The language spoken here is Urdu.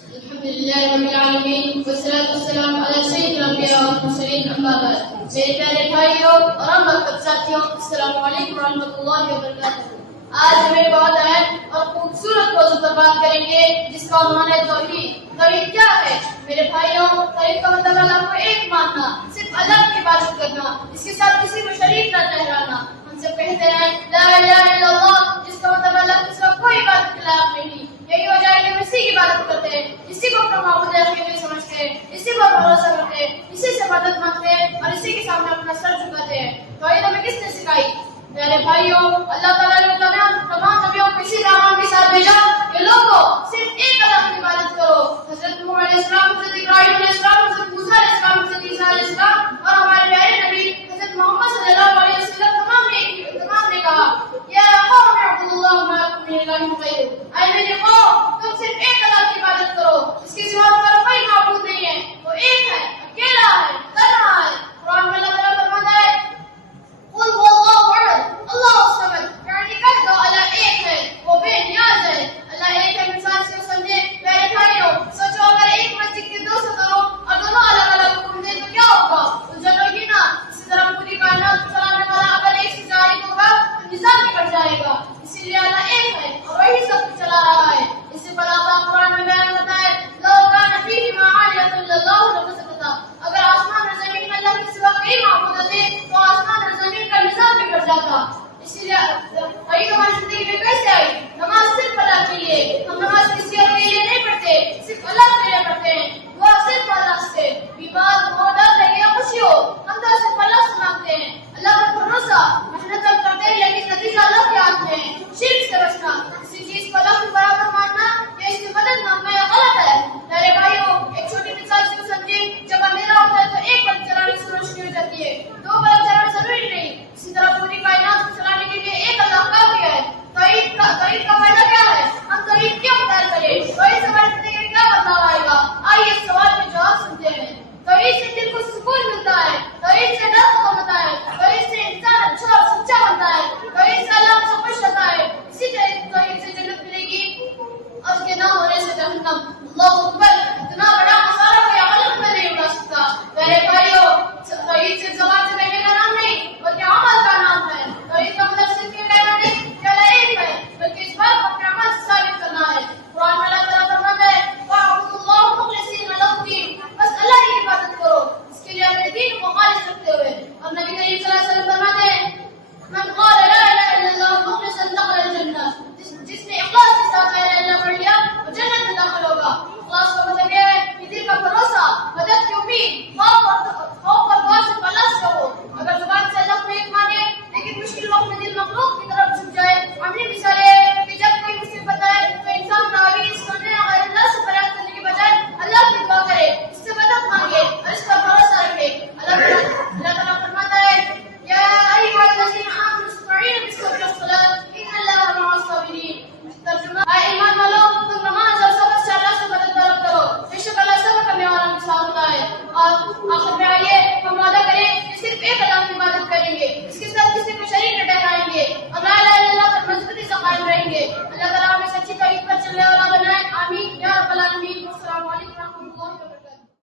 الحمد لله رب العالمین والصلاة والسلام علی سید الانبیاء والمرسلین اما بعد. میرے پیارے بھائیوں اور محترم ساتھیوں، السلام علیکم ورحمۃ اللہ وبرکاتہ. آج ہمیں بہت اہم اور خوبصورت موضوع پر بات کریں گے جس کا عنوان ہے توحید. توحید کیا ہے میرے بھائیوں؟ توحید کا مطلب اللہ کو ایک ماننا، صرف اللہ کی عبادت کرنا، اس کے ساتھ کسی کو شریک نہ ٹھہرانا. ہم سب کہتے ہیں لا الہ الا اللہ، جس کا مطلب اللہ کے سوا کوئی عبادت کے لائق نہیں. یہی ہو جائے کہ ہم اسی کی عبادت کرتے ہیں، اسی کو اپنا معبود حقیقی سمجھتے ہیں، اسی پر بھروسہ کرتے ہیں، اسی سے مدد مانگتے ہیں اور اسی کے سامنے اپنا سر جھکاتے ہیں. توحید ہمیں کس نے سکھائی؟ میرے بھائیوں، اللہ تعالیٰ نے تمام نبیوں کو اسی پیغام کے ساتھ بھیجا